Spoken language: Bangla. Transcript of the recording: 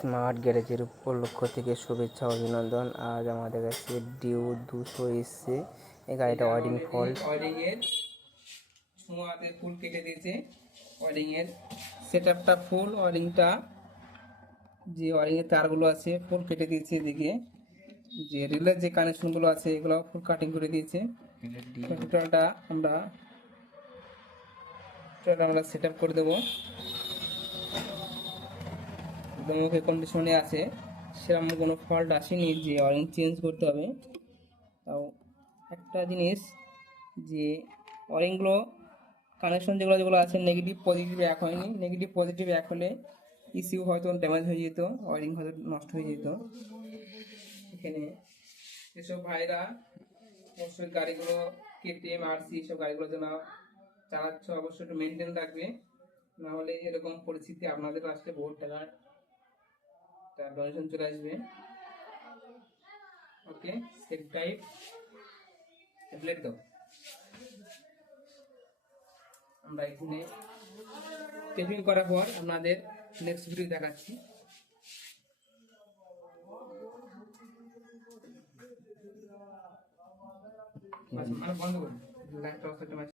স্মার্ট গ্যারেজের উপলক্ষ থেকে শুভেচ্ছা অভিনন্দন। আজ আমাদের কাছে ডিউ 200 এসছে। এই গাড়িটা ওয়ারিং ফল্ট, ওয়ারিংয়ের ছোঁয়াতে ফুল কেটে দিয়েছে। ওয়ারিংয়ের সেটআপটা ফুল, ওয়ারিংটা যে ওয়ারিংয়ের তারগুলো আছে ফুল কেটে দিয়েছে। এদিকে যে রিলের যে কানেকশনগুলো আছে এগুলো ফুল কাটিং করে দিয়েছে। টোটালটা আমরা সেট আপ করে দেবো। একদম ওকে কন্ডিশনে আছে, সেরকম কোনো ফল্ট আসেনি যে ওয়ারিং চেঞ্জ করতে হবে। তাও একটা জিনিস যে ওয়ারিংগুলো কানেকশন যেগুলো যেগুলো আছে নেগেটিভ পজিটিভ এক হয়নি। নেগেটিভ পজিটিভ এক হলে ইসিউ হয়তো ড্যামেজ হয়ে যেত, ওয়ারিং হয়তো নষ্ট হয়ে যেত। এখানে এসব ভাইরা অবশ্যই গাড়িগুলো কেটিএম আরসি এসব গাড়িগুলো যেন চালাচ্ছ অবশ্যই একটু মেনটেন রাখবে, না হলে এরকম পরিস্থিতি আপনাদের আসলে বহুত টাকার ডোনেশন চলে আসবে। ওকে, সেট টাইপ ট্যাবলেট দাও। আমরা এখানে টেপিং করার পর আপনাদের নেক্সট ভিডিও দেখাচ্ছি। বন্ধ করুন।